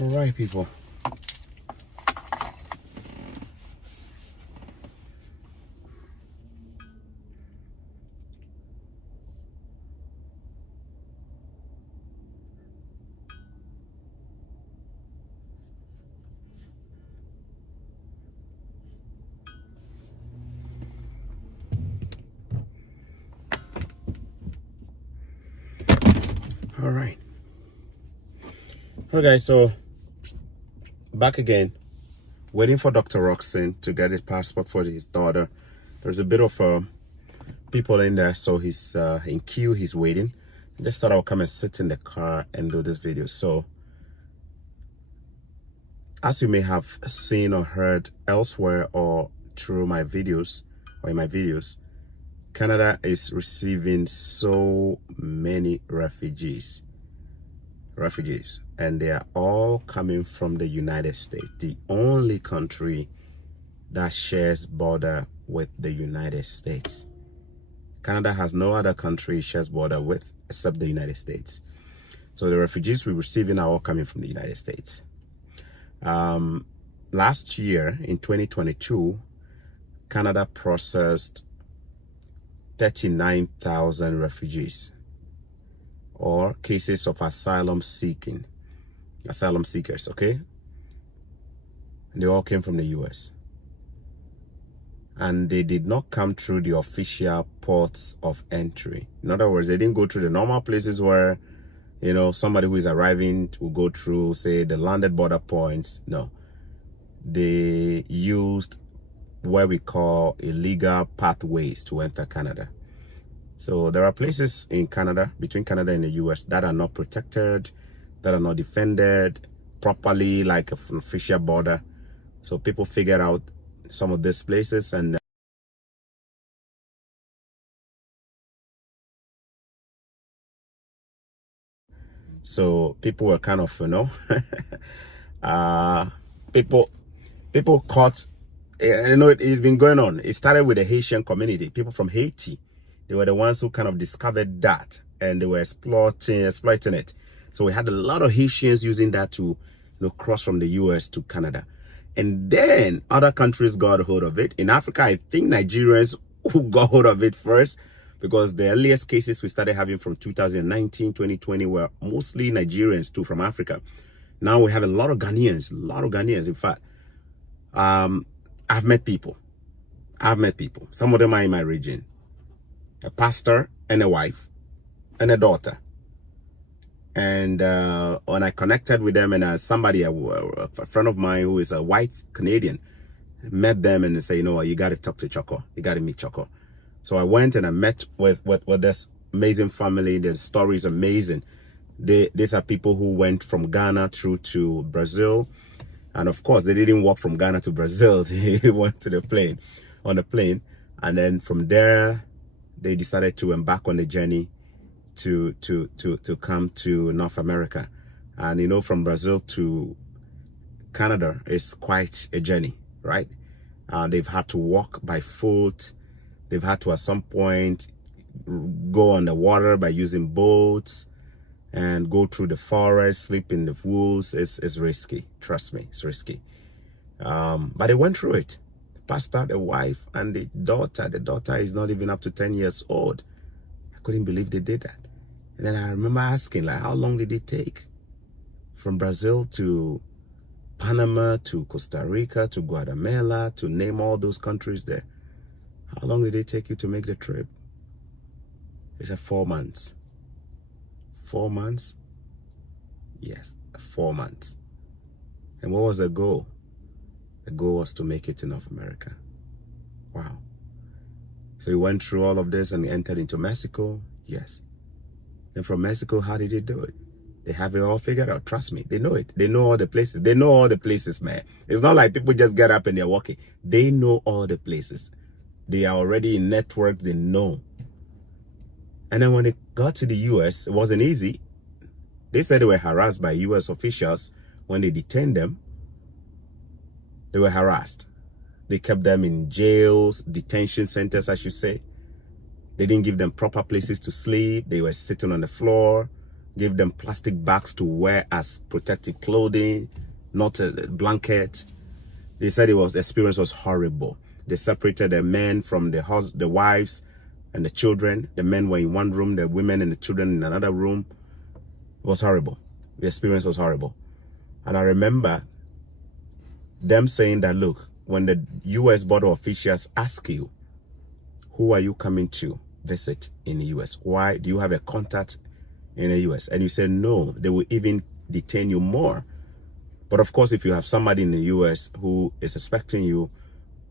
All right, people. All right. All right, guys. So back again, waiting for Dr. Roxon to get his passport for his daughter. There's a bit of people in there, so he's in queue. He's waiting. I just thought I'll come and sit in the car and do this video. So, as you may have seen or heard elsewhere or through my videos or in my videos, Canada is receiving so many refugees, and they are all coming from the United States, the only country that shares border with the United States. Canada has no other country it shares border with except the United States. So the refugees we're receiving are all coming from the United States. Last year in 2022, Canada processed 39,000 refugees or cases of asylum seekers, okay? And they all came from the US. And they did not come through the official ports of entry. In other words, they didn't go through the normal places where, you know, somebody who is arriving will go through, say, the landed border points. No. They used what we call illegal pathways to enter Canada. So there are places in Canada, between Canada and the US, that are not protected, that are not defended properly, like an official border. So people figured out some of these places, and so people were kind of, you know, people caught, you know, it's been going on. It started with the Haitian community, people from Haiti. They were the ones who kind of discovered that, and they were exploiting it. So we had a lot of Haitians using that to, you know, cross from the US to Canada. And then other countries got hold of it. In Africa, I think Nigerians who got hold of it first, because the earliest cases we started having from 2019, 2020 were mostly Nigerians too, from Africa. Now we have a lot of Ghanaians, In fact, I've met people. Some of them are in my region. A pastor and a wife and a daughter. And when I connected with them, and a friend of mine who is a white Canadian, met them and they say, you know what, you got to talk to Choco. You got to meet Choco. So I went and I met with this amazing family. Their story is amazing. These are people who went from Ghana through to Brazil. And of course, they didn't walk from Ghana to Brazil. They went to the plane. And then from there, they decided to embark on the journey to come to North America. And you know, from Brazil to Canada is quite a journey, right? They've had to walk by foot. They've had to at some point go on the water by using boats and go through the forest, sleep in the woods. It's risky, trust me, it's risky. But they went through it. The pastor, the wife, and the daughter is not even up to 10 years old. I couldn't believe they did that. And then I remember asking, like, how long did it take? From Brazil to Panama to Costa Rica to Guatemala, to name all those countries there. How long did it take you to make the trip? They said 4 months. 4 months? Yes, 4 months. And what was the goal? The goal was to make it to North America. Wow. So he went through all of this and entered into Mexico. Yes. And from Mexico, how did he do it? They have it all figured out. Trust me. They know it. They know all the places. They know all the places, man. It's not like people just get up and they're walking. They know all the places. They are already in networks. They know. And then when they got to the US, it wasn't easy. They said they were harassed by US officials when they detained them. They were harassed. They kept them in jails, detention centers, I should say. They didn't give them proper places to sleep. They were sitting on the floor, give them plastic bags to wear as protective clothing, not a blanket. They said the experience was horrible. They separated the men from the wives and the children. The men were in one room, the women and the children in another room. It was horrible. The experience was horrible. And I remember them saying that, look, when the U.S. border officials ask you, who are you coming to visit in the U.S.? Why? Do you have a contact in the U.S.? And you say no, they will even detain you more. But of course, if you have somebody in the U.S. who is suspecting you,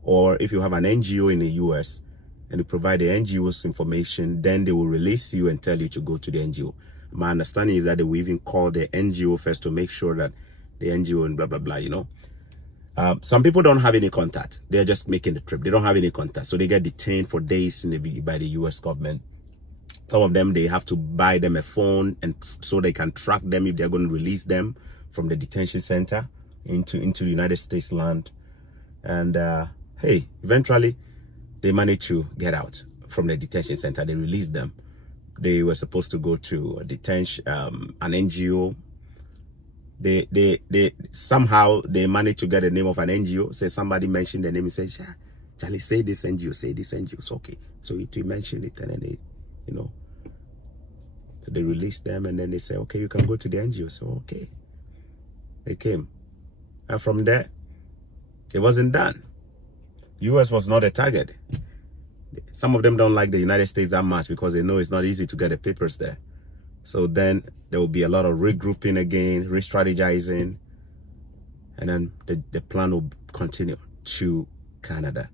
or if you have an NGO in the U.S. and you provide the NGO's information, then they will release you and tell you to go to the NGO. My understanding is that they will even call the NGO first to make sure that the NGO and blah, blah, blah, you know. Some people don't have any contact. They're just making the trip. They don't have any contact. So they get detained for days by the U.S. government. Some of them, they have to buy them a phone and so they can track them if they're going to release them from the detention center into the United States land. And hey, eventually they managed to get out from the detention center. They released them. They were supposed to go to a detention, an NGO. They somehow they managed to get the name of an NGO. Say somebody mentioned the name and says, yeah, Charlie, say this NGO, say this NGO. It's okay. So you mentioned it, and then they, you know, so they released them, and then they say, okay, you can go to the NGO. So okay, they came, and from there, it wasn't done. U.S. was not a target. Some of them don't like the United States that much because they know it's not easy to get the papers there. So then there will be a lot of regrouping again, re-strategizing, and then the plan will continue to Canada.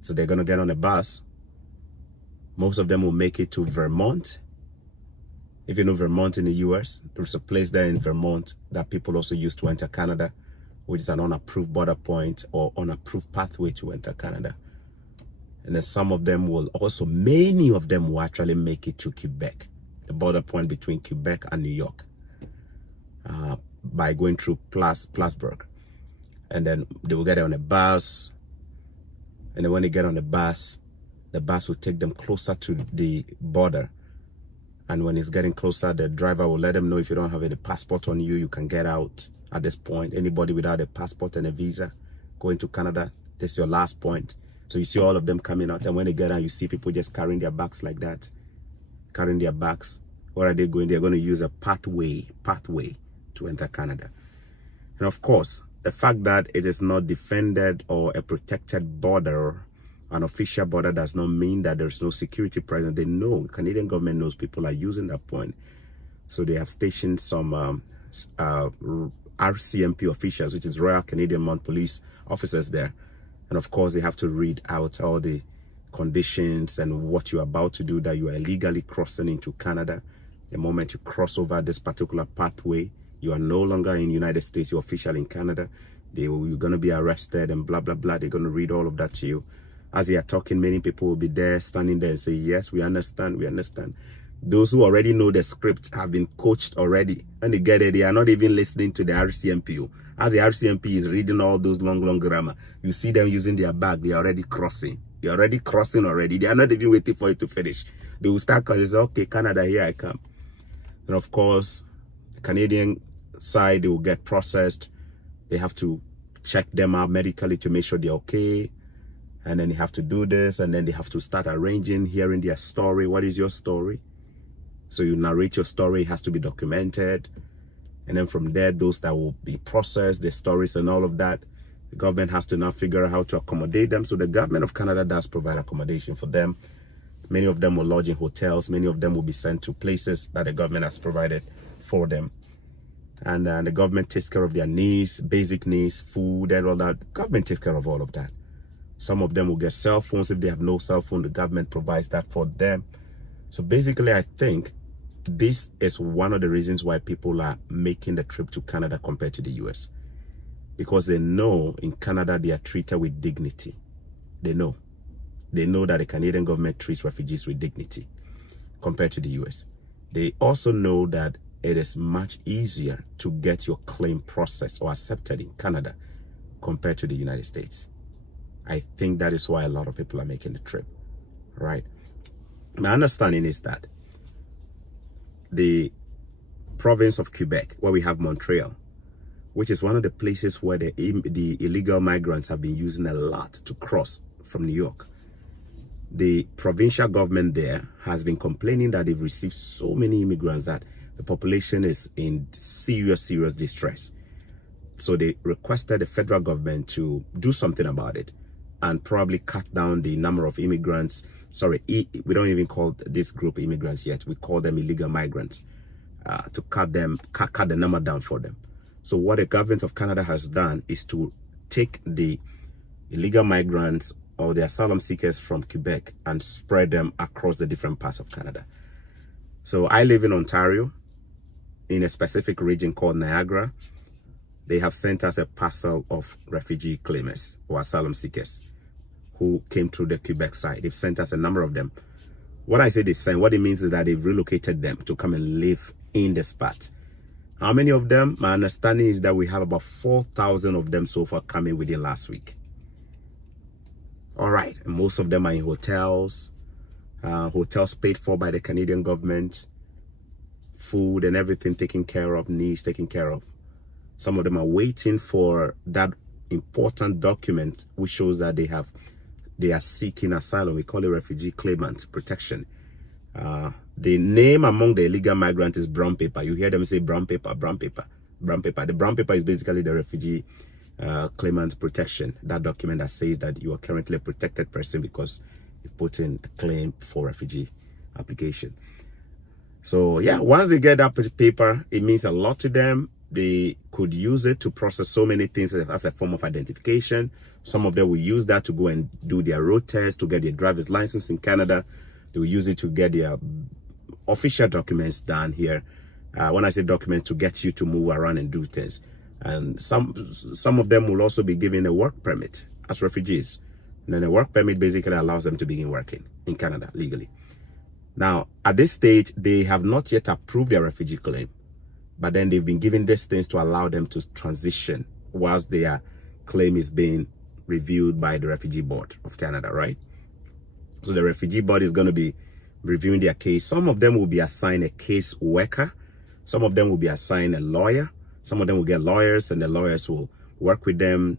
So they're going to get on a bus. Most of them will make it to Vermont. If you know Vermont in the US, there's a place there in Vermont that people also use to enter Canada, which is an unapproved border point or unapproved pathway to enter Canada. And then some of them will also, many of them will actually make it to Quebec, the border point between Quebec and New York, by going through Plattsburgh. And then they will get on a bus. And then when they get on the bus will take them closer to the border. And when it's getting closer, the driver will let them know if you don't have any passport on you, you can get out at this point. Anybody without a passport and a visa going to Canada, this is your last point. So you see all of them coming out. And when they get out, you see people just carrying their bags like that. Carrying their bags. Where are they going? They're going to use a pathway to enter Canada. And of course, the fact that it is not defended or a protected border, an official border, does not mean that there's no security present. They know, Canadian government knows people are using that point. So they have stationed some RCMP officials, which is Royal Canadian Mounted Police officers there. And of course, they have to read out all the conditions and what you're about to do, that you are illegally crossing into Canada. The moment you cross over this particular pathway, you are no longer in the United States, you're officially in Canada. You're going to be arrested and blah, blah, blah. They're going to read all of that to you. As they are talking, many people will be there, standing there and say, yes, we understand, we understand. Those who already know the script have been coached already. When they get it, they are not even listening to the RCMP. As the RCMP is reading all those long grammar, you see them using their bag, they are already crossing. They are already crossing already. They are not even waiting for it to finish. They will start because they say, okay, Canada, here I come. And of course, the Canadian side, they will get processed. They have to check them out medically to make sure they're okay. And then they have to do this, and then they have to start arranging, hearing their story. What is your story? So you narrate your story, it has to be documented. And then from there, those that will be processed, their stories and all of that, the government has to now figure out how to accommodate them. So the government of Canada does provide accommodation for them. Many of them will lodge in hotels. Many of them will be sent to places that the government has provided for them. And the government takes care of their needs, basic needs, food and all that. The government takes care of all of that. Some of them will get cell phones. If they have no cell phone, the government provides that for them. So basically, I think this is one of the reasons why people are making the trip to Canada compared to the US. Because they know in Canada, they are treated with dignity. They know. They know that the Canadian government treats refugees with dignity compared to the US. They also know that it is much easier to get your claim processed or accepted in Canada compared to the United States. I think that is why a lot of people are making the trip, right? My understanding is that the province of Quebec, where we have Montreal, which is one of the places where the illegal migrants have been using a lot to cross from New York. The provincial government there has been complaining that they've received so many immigrants that the population is in serious distress. So they requested the federal government to do something about it and probably cut down the number of immigrants. Sorry, we don't even call this group immigrants yet. We call them illegal migrants, to cut the number down for them. So what the government of Canada has done is to take the illegal migrants or the asylum seekers from Quebec and spread them across the different parts of Canada. So I live in Ontario, in a specific region called Niagara. They have sent us a parcel of refugee claimers or asylum seekers who came through the Quebec side. They've sent us a number of them. When I say they sent, what it means is that they've relocated them to come and live in the spot. How many of them? My understanding is that we have about 4,000 of them so far coming within last week. All right, and most of them are in hotels, hotels paid for by the Canadian government, food and everything taken care of, needs taken care of. Some of them are waiting for that important document which shows that they are seeking asylum. We call it refugee claimant protection. The name among the illegal migrants is brown paper. You hear them say brown paper, brown paper, brown paper. The brown paper is basically the refugee claimant protection, that document that says that you are currently a protected person because you put in a claim for refugee application. So yeah, once they get that paper, it means a lot to them. They could use it to process so many things as a form of identification. Some of them will use that to go and do their road test, to get their driver's license in Canada. They will use it to get their official documents done here. When I say documents, to get you to move around and do things. And some of them will also be given a work permit as refugees. And then a work permit basically allows them to begin working in Canada legally. Now, at this stage, they have not yet approved their refugee claim, but then they've been given these things to allow them to transition whilst their claim is being reviewed by the Refugee Board of Canada, right? So the Refugee Board is going to be reviewing their case. Some of them will be assigned a case worker. Some of them will be assigned a lawyer. Some of them will get lawyers, and the lawyers will work with them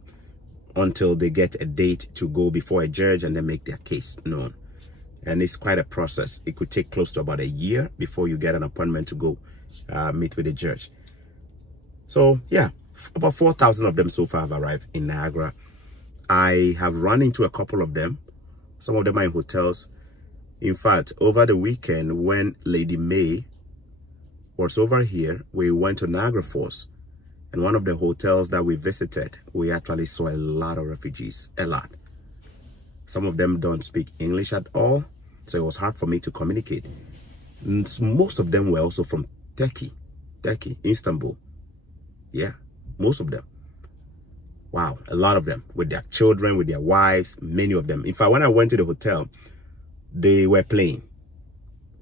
until they get a date to go before a judge and then make their case known. And it's quite a process. It could take close to about a year before you get an appointment to go meet with the judge. So yeah, about 4,000 of them so far have arrived in Niagara. I have run into a couple of them. Some of them are in hotels. In fact, over the weekend when Lady May was over here, we went to Niagara Falls. And one of the hotels that we visited, we actually saw a lot of refugees, a lot. Some of them don't speak English at all, so it was hard for me to communicate. And most of them were also from Turkey, Istanbul. Yeah, most of them. Wow, a lot of them with their children, with their wives, many of them. In fact, when I went to the hotel, they were playing.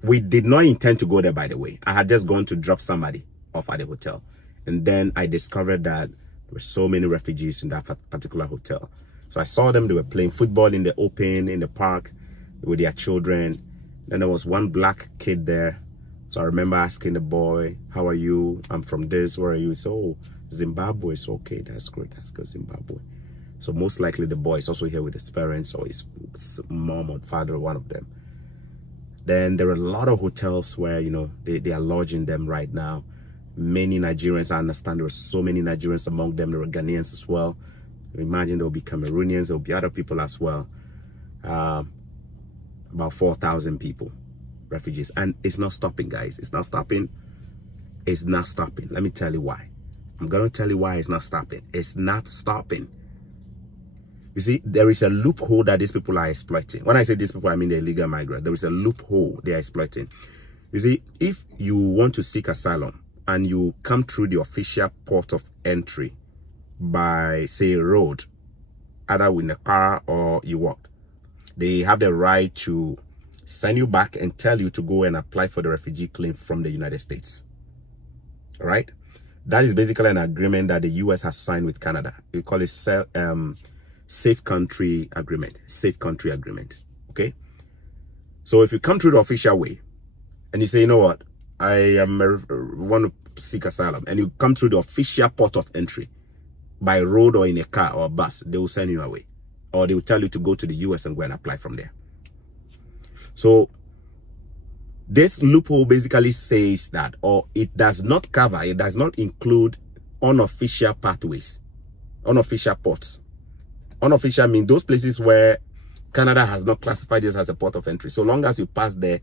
We did not intend to go there, by the way. I had just gone to drop somebody off at the hotel. And then I discovered that there were so many refugees in that particular hotel. So I saw them, they were playing football in the open, in the park with their children. Then there was one black kid there. So I remember asking the boy, how are you? I'm from this, where are you? So, oh, Zimbabwe. So, okay, that's great. That's good, Zimbabwe. So most likely the boy is also here with his parents or his mom or father, one of them. Then there are a lot of hotels where, you know, they are lodging them right now. Many Nigerians, I understand there were so many Nigerians among them. There were Ghanaians as well. Imagine there will be Cameroonians, there will be other people as well. About 4,000 people, refugees. And it's not stopping, guys. It's not stopping. It's not stopping. Let me tell you why. I'm going to tell you why it's not stopping. It's not stopping. You see, there is a loophole that these people are exploiting. When I say these people, I mean the illegal migrants. There is a loophole they are exploiting. You see, if you want to seek asylum and you come through the official port of entry by, say, road, either with a car or you walk, they have the right to send you back and tell you to go and apply for the refugee claim from the United States. All right? That is basically an agreement that the US has signed with Canada. We call it safe country agreement. Safe country agreement. Okay? So if you come through the official way and you say, you know what, I am want to seek asylum and you come through the official port of entry by road or in a car or a bus, they will send you away. Or they will tell you to go to the US and go and apply from there. So this loophole basically says that, or it does not cover, it does not include unofficial pathways, unofficial ports. Unofficial means those places where Canada has not classified this as a port of entry. So long as you pass there,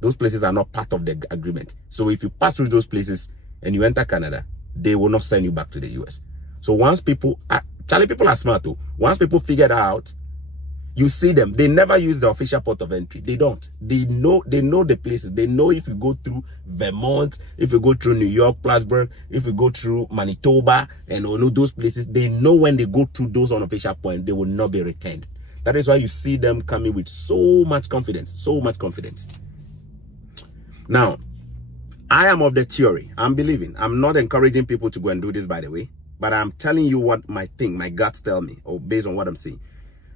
those places are not part of the agreement. So if you pass through those places and you enter Canada, they will not send you back to the US. So once people, Charlie, people are smart too. Once people figure that out, you see them, they never use the official port of entry. They don't. They know the places. They know if you go through Vermont, if you go through New York, Plattsburgh, if you go through Manitoba, and all those places, they know when they go through those unofficial points, they will not be returned. That is why you see them coming with so much confidence, so much confidence. Now, I am of the theory, I'm believing, I'm not encouraging people to go and do this, by the way, but I'm telling you what my guts tell me, or based on what I'm seeing.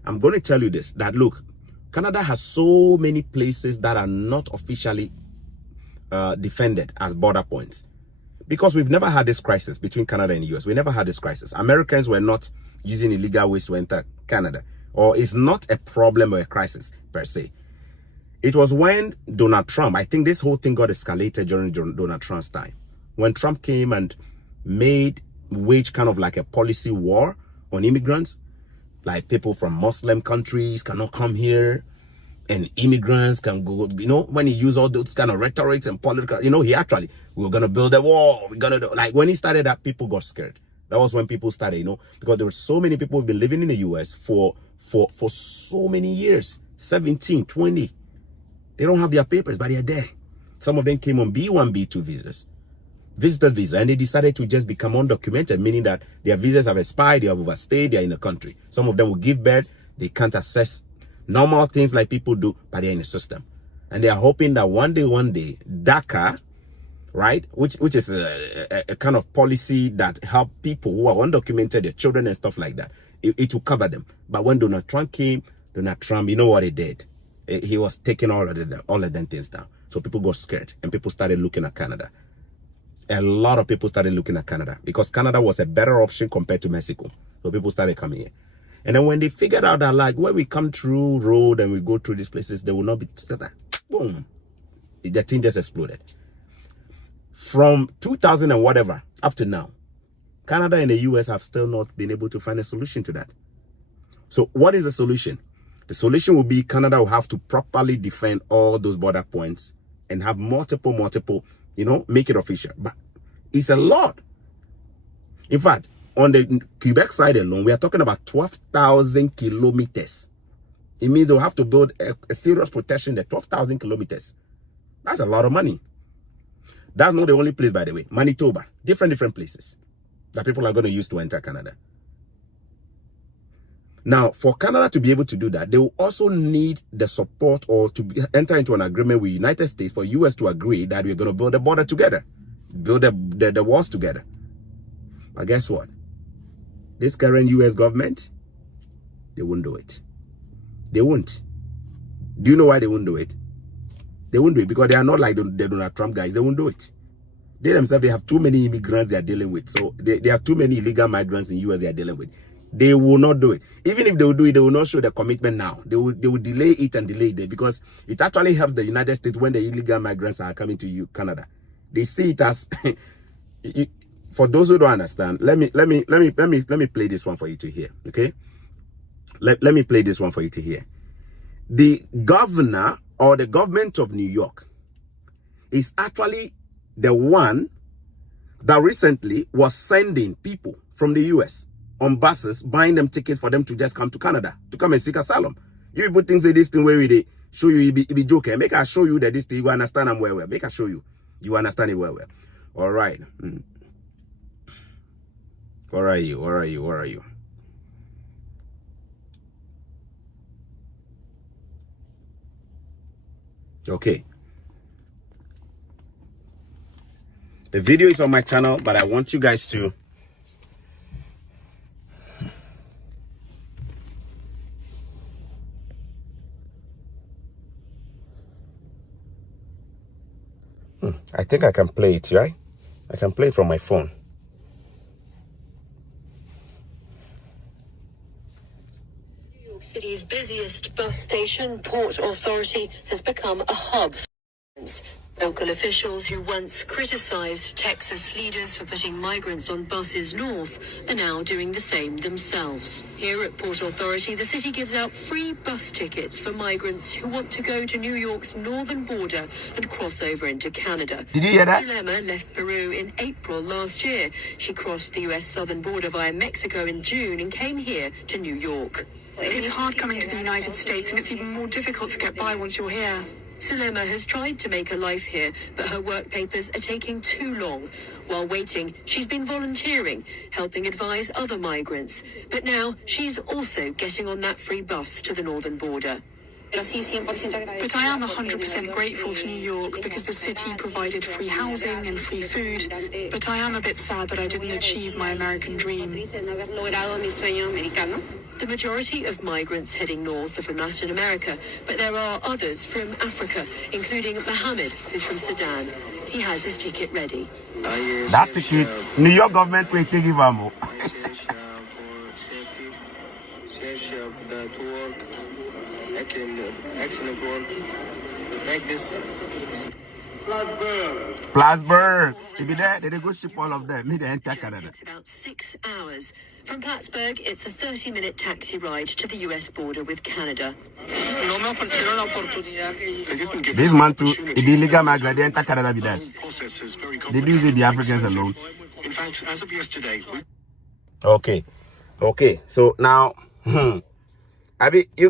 I'm going to tell you this, that look, Canada has so many places that are not officially defended as border points. Because we've never had this crisis between Canada and the US. We never had this crisis. Americans were not using illegal ways to enter Canada. Or it's not a problem or a crisis per se. It was when Donald Trump, I think this whole thing got escalated during Donald Trump's time. When Trump came and waged kind of like a policy war on immigrants. Like people from Muslim countries cannot come here and immigrants can go, you know, when he used all those kind of rhetorics and political, you know, he actually, we're going to build a wall. We're going to do, like when he started that, people got scared. That was when people started, you know, because there were so many people who've been living in the US for so many years, 17, 20. They don't have their papers, but they're there. Some of them came on B1, B2 visas. Visitor visa, and they decided to just become undocumented, meaning that their visas have expired, they have overstayed, they're in the country. Some of them will give birth, they can't access normal things like people do, but they're in the system. And they are hoping that one day, DACA, right, which is a kind of policy that help people who are undocumented, their children and stuff like that, it will cover them. But when Donald Trump came, you know what he did? He was taking all of them things down. So people got scared and people started looking at Canada. A lot of people started looking at Canada because Canada was a better option compared to Mexico. So people started coming here. And then when they figured out that, like, when we come through road and we go through these places, they will not be, boom, the thing just exploded. From 2000 and whatever up to now, Canada and the US have still not been able to find a solution to that. So what is the solution? The solution will be Canada will have to properly defend all those border points and have multiple, you know, make it official. But it's a lot. In fact, on the Quebec side alone, we are talking about 12,000 kilometers. It means they'll have to build a serious protection there, 12,000 kilometers. That's a lot of money. That's not the only place, by the way. Manitoba, different places that people are going to use to enter Canada. Now, for Canada to be able to do that, they will also need the support or to enter into an agreement with the United States for US to agree that we're going to build a border together, build the walls together. But guess what? This current US government, they won't do it. They won't. Do you know why they won't do it? They won't do it because they are not like the Donald Trump guys. They won't do it. They themselves, they have too many immigrants they are dealing with. So they have too many illegal migrants in US they are dealing with. They will not do it. Even if they will do it, they will not show the commitment now. They will delay it because it actually helps the United States when the illegal migrants are coming to Canada. They see it as for those who don't understand, let me play this one for you to hear. Okay? Let me play this one for you to hear. The governor or the government of New York is actually the one that recently was sending people from the US on buses, buying them tickets for them to just come to Canada, to come and seek asylum. You people think say this thing where we they show you, it be joking. Make I show you that this thing, you understand them well. Make I show you. You understand it well. All right. Where are you? Okay. The video is on my channel, but I want you guys to I think I can play it, right? I can play it from my phone. New York City's busiest bus station, Port Authority, has become a hub for migrants. Local officials who once criticized Texas leaders for putting migrants on buses north are now doing the same themselves. Here at Port Authority, the city gives out free bus tickets for migrants who want to go to New York's northern border and cross over into Canada. Did you hear that? Zulema left Peru in April last year. She crossed the U.S. southern border via Mexico in June and came here to New York. It's hard coming to the United States, and it's even more difficult to get by once you're here. Zulema has tried to make a life here, but her work papers are taking too long. While waiting, she's been volunteering, helping advise other migrants. But now she's also getting on that free bus to the northern border. But I am 100% grateful to New York because the city provided free housing and free food. But I am a bit sad that I didn't achieve my American dream. The majority of migrants heading north are from Latin America, but there are others from Africa, including Mohammed, who's from Sudan. He has his ticket ready. That ticket, New York government will take him more. Excellent work. Like this. Plattsburgh. To be there, they go ship all of them. Me, they enter Canada. It's about 6 hours. From Plattsburgh, it's a 30-minute taxi ride to the U.S. border with Canada. This man too, it be illegal migrant, they enter Canada with that. They do it the Africans alone. In fact, as of yesterday. Okay. So now, you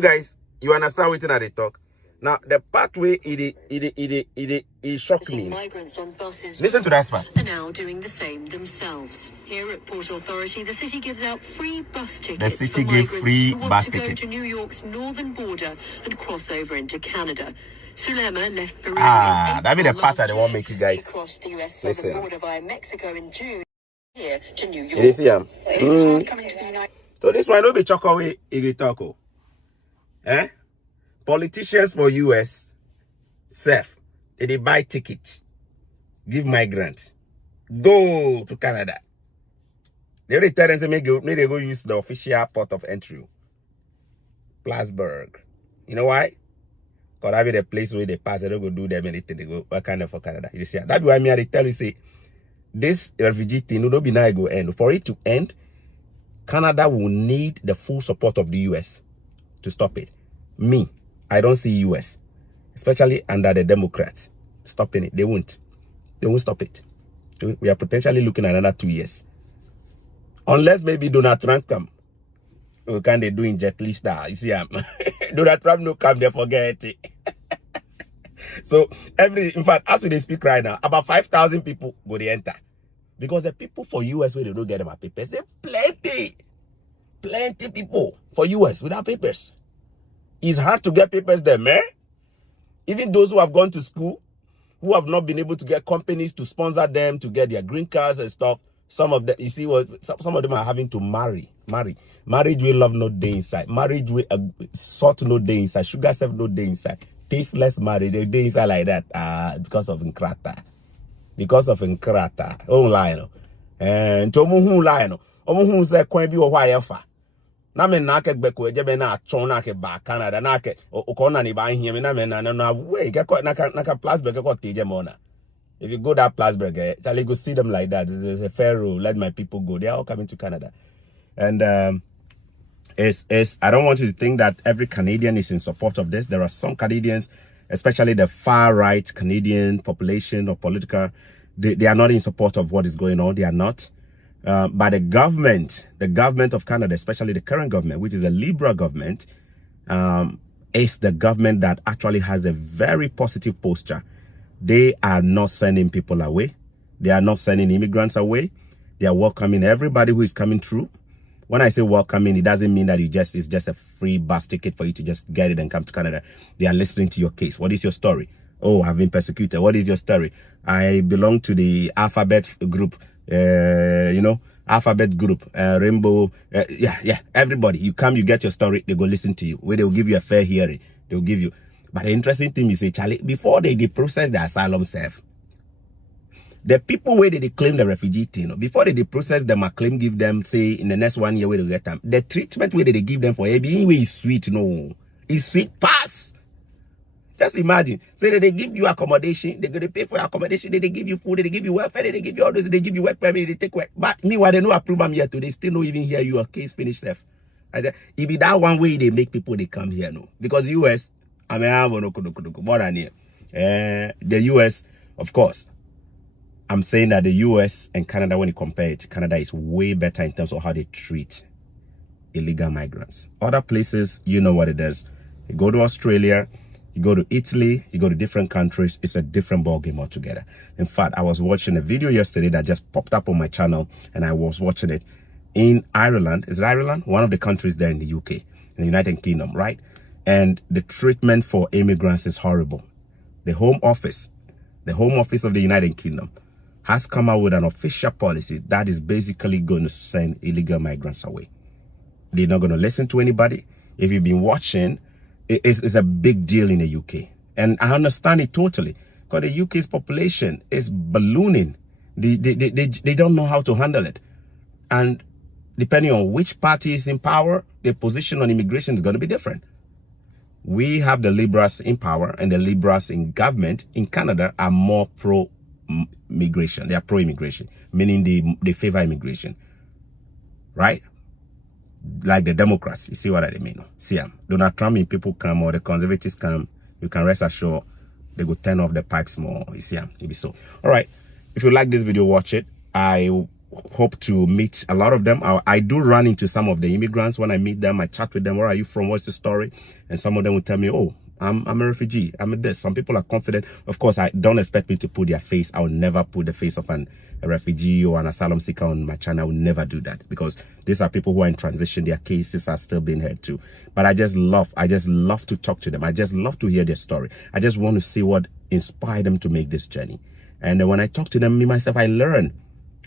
guys, you understand what they talk. Now the pathway it shocked me. Migrants on buses Listen to that part. are now doing the same themselves. Here at Port Authority, the city gives out free bus tickets city for give migrants free who want bus to go ticket. to New York's northern border and cross over into Canada. Zulema left Peru. That be the part that they won't make you guys She crossed the U.S. listen. southern border via Mexico in June. Here to New York. You see, It's hard coming to the United So this one will be choco away Igritoko. Politicians for US self they buy ticket, give migrants, go to Canada. They return and say they go use the official port of entry, Plattsburgh. You know why? Because that be the place where they pass. They don't go do them anything. They go what kind of for Canada. You see, that's why I tell you say this refugee thing will not be now go end. For it to end, Canada will need the full support of the US to stop it. Me, I don't see US, especially under the Democrats, stopping it. They won't stop it. We are potentially looking at another 2 years. Unless maybe Donald Trump come. Can they do in jet list? You see, Donald Trump no come, they forget it. So in fact, as we speak right now, about 5,000 people go to enter. Because the people for US where they don't get them a papers, they plenty people for US without papers. It's hard to get papers there, man. Even those who have gone to school, who have not been able to get companies to sponsor them to get their green cards and stuff. Some of them, you see, some of them are having to marry. Marriage will love no day inside. Marriage will salt no day inside. Sugar self no day inside. Tasteless marriage, they day inside like that. Because of Nkrata. Oh, lie no. And to who lie no. Who say coin be why na me na ke gbeko eje be na atron na ke ba Canada na ke o na ni ba hia me na me na way get na ka Plattsburgh ko teje mo na. If you go that Plattsburgh, Charlie go see them like that. It's a fair rule. Let my people go. They are all coming to Canada. And I don't want you to think that every Canadian is in support of this. There are some Canadians, especially the far right Canadian population or political, they are not in support of what is going on. They are not. But the government of Canada, especially the current government, which is a Liberal government, is the government that actually has a very positive posture. They are not sending people away. They are not sending immigrants away. They are welcoming everybody who is coming through. When I say welcoming, it doesn't mean that it's just a free bus ticket for you to just get it and come to Canada. They are listening to your case. What is your story? Oh, I've been persecuted. What is your story? I belong to the alphabet group. Alphabet group, Rainbow, everybody. You come, you get your story, they go listen to you. Where they will give you a fair hearing. They will give you. But the interesting thing is, Charlie, before they process the asylum self, The people where they claim the refugee thing, before they process them, a claim give them, say, in the next 1 year, where they get them. The treatment where they give them for ABE is sweet, no. It's sweet pass. Just imagine. Say that they give you accommodation, they're going to pay for your accommodation, they give you food, they give you welfare, they give you all this, they give you work permit, they take work. But meanwhile, they no approve them here, they still don't even hear your case finish stuff. It be that one way they make people, they come here, no. Because the US, I mean, I don't know, more than here. The US, of course, I'm saying that the US and Canada, when you compare it, Canada is way better in terms of how they treat illegal migrants. Other places, you know what it is. You go to Australia, you go to Italy, you go to different countries, it's a different ballgame altogether. In fact, I was watching a video yesterday that just popped up on my channel, and I was watching it in Ireland. Is it Ireland? One of the countries there in the UK, in the United Kingdom, right? And the treatment for immigrants is horrible. The Home Office of the United Kingdom has come out with an official policy that is basically going to send illegal migrants away. They're not going to listen to anybody. If you've been watching, it's a big deal in the UK. And I understand it totally, because the UK's population is ballooning. They don't know how to handle it. And depending on which party is in power, their position on immigration is going to be different. We have the Liberals in power, and the Liberals in government in Canada are more pro-migration. They are pro-immigration, meaning they favor immigration, right? Like the Democrats, you see what I mean? See, Donald Trump, when people come or the conservatives come, you can rest assured they will turn off the pipes more. You see, maybe so. All right, if you like this video, watch it. I hope to meet a lot of them. I do run into some of the immigrants. When I meet them, I chat with them. Where are you from? What's the story? And some of them will tell me, oh, I'm a refugee. I'm a this. Some people are confident. Of course, I don't expect me to put their face. I will never put the face of a refugee or an asylum seeker on my channel. I will never do that, because these are people who are in transition. Their cases are still being heard too. But I just love to talk to them. I just love to hear their story. I just want to see what inspired them to make this journey. And when I talk to them, me myself, I learn.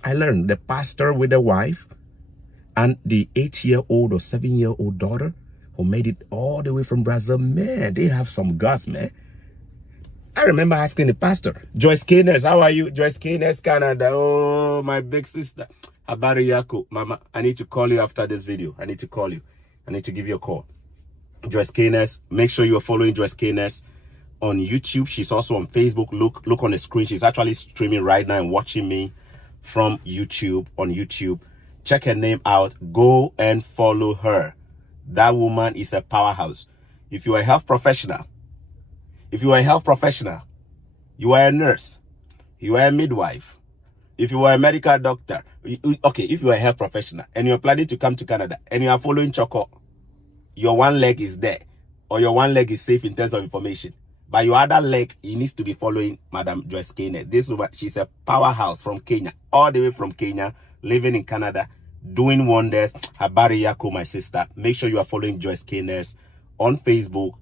The pastor with the wife and the 8-year-old or 7-year-old daughter who made it all the way from Brazil, man, they have some guts, man. I remember asking the pastor, Joyce Kness, how are you? Joyce Kness, Canada. Oh, my big sister. Habari yako, mama. I need to call you after this video. I need to call you. I need to give you a call. Joyce Kness, make sure you are following Joyce Kness on YouTube. She's also on Facebook. Look on the screen. She's actually streaming right now and watching me from YouTube, on YouTube. Check her name out. Go and follow her. That woman is a powerhouse. If you are a health professional, you are a nurse, you are a midwife, if you are a medical doctor, okay, if you are a health professional and you're planning to come to Canada and you are following Choco, your one leg is there, or your one leg is safe in terms of information. But your other leg, he needs to be following Madam Joyce Kness. This woman, she's a powerhouse from Kenya, all the way from Kenya, living in Canada, doing wonders. Habari yako, my sister. Make sure you are following Joyce Kness on Facebook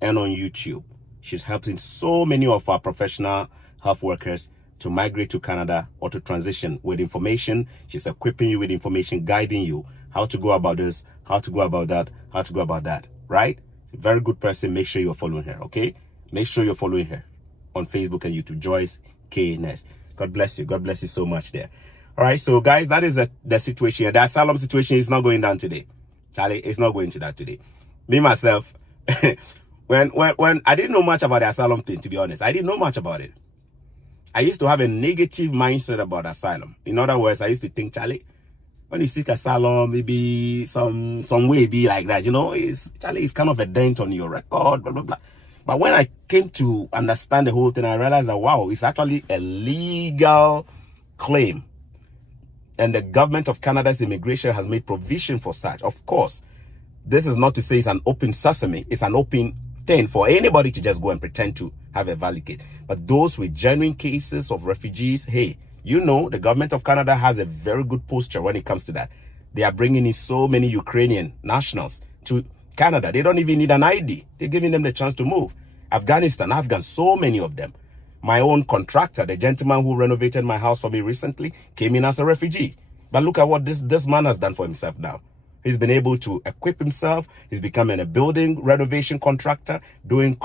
and on YouTube. She's helping so many of our professional health workers to migrate to Canada or to transition with information. She's equipping you with information, guiding you how to go about this, how to go about that, how to go about that, right? Very good person. Make sure you're following her, okay? Make sure you're following her on Facebook and YouTube, Joyce Kness. God bless you. God bless you so much there. All right, so guys, that is the situation. The asylum situation is not going down today. Charlie, it's not going to that today. Me, myself, when I didn't know much about the asylum thing, to be honest. I didn't know much about it. I used to have a negative mindset about asylum. In other words, I used to think, Charlie, when you seek asylum, maybe some way be like that, you know, it's kind of a dent on your record, blah, blah, blah. But when I came to understand the whole thing, I realized that, wow, it's actually a legal claim. And the government of Canada's immigration has made provision for such. Of course, this is not to say it's an open sesame. It's an open thing for anybody to just go and pretend to have a valid case. But those with genuine cases of refugees, hey, you know, the government of Canada has a very good posture when it comes to that. They are bringing in so many Ukrainian nationals to Canada. They don't even need an ID. They're giving them the chance to move. Afghanistan, Afghans, so many of them. My own contractor, the gentleman who renovated my house for me recently, came in as a refugee. But look at what this man has done for himself now. He's been able to equip himself. He's becoming a building renovation contractor, doing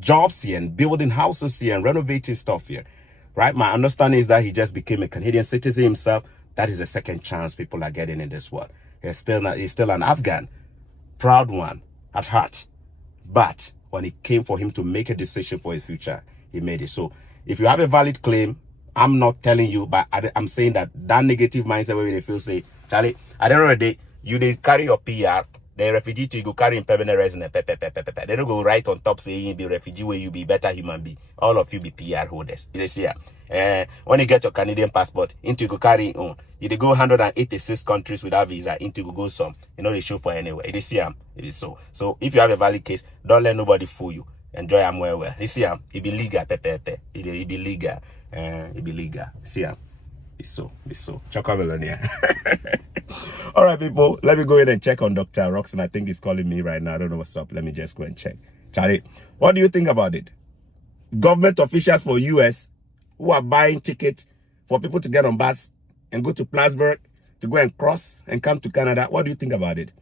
jobs here and building houses here and renovating stuff here. right? My understanding is that he just became a Canadian citizen himself. That is a second chance people are getting in this world. He's still an Afghan, proud one at heart. But when it came for him to make a decision for his future, he made it. So if you have a valid claim, I'm not telling you, but I'm saying that negative mindset where they feel say, Charlie, at the end of the day, you they carry your PR, the refugee to you go carry in permanent resident, they don't go right on top saying you be refugee where you be better human being. All of you be PR holders. You see, when you get your Canadian passport, into you go carry on. You they go 186 countries without visa, into you go some. You know they show for anywhere. It is it is so. So if you have a valid case, don't let nobody fool you. Enjoy them well. You see, it be legal, it be legal. It be legal. See, it's so. Chocolate. All right, people. Let me go in and check on Dr. Roxon. I think he's calling me right now. I don't know what's up. Let me just go and check. Charlie, what do you think about it? Government officials for US who are buying tickets for people to get on bus and go to Plattsburgh to go and cross and come to Canada. What do you think about it?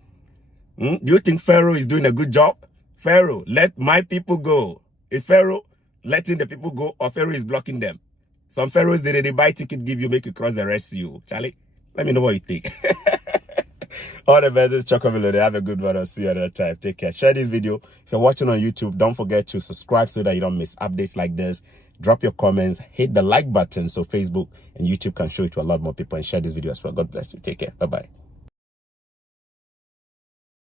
Do you think Pharaoh is doing a good job? Pharaoh, let my people go. Is Pharaoh letting the people go, or Pharaoh is blocking them? Some pharaohs, they buy ticket, give you, make you cross the rest of you. Charlie, let me know what you think. All the best. It's Chocolate. Have a good one. I'll see you another time. Take care. Share this video. If you're watching on YouTube, don't forget to subscribe so that you don't miss updates like this. Drop your comments. Hit the like button so Facebook and YouTube can show it to a lot more people, and share this video as well. God bless you. Take care. Bye-bye.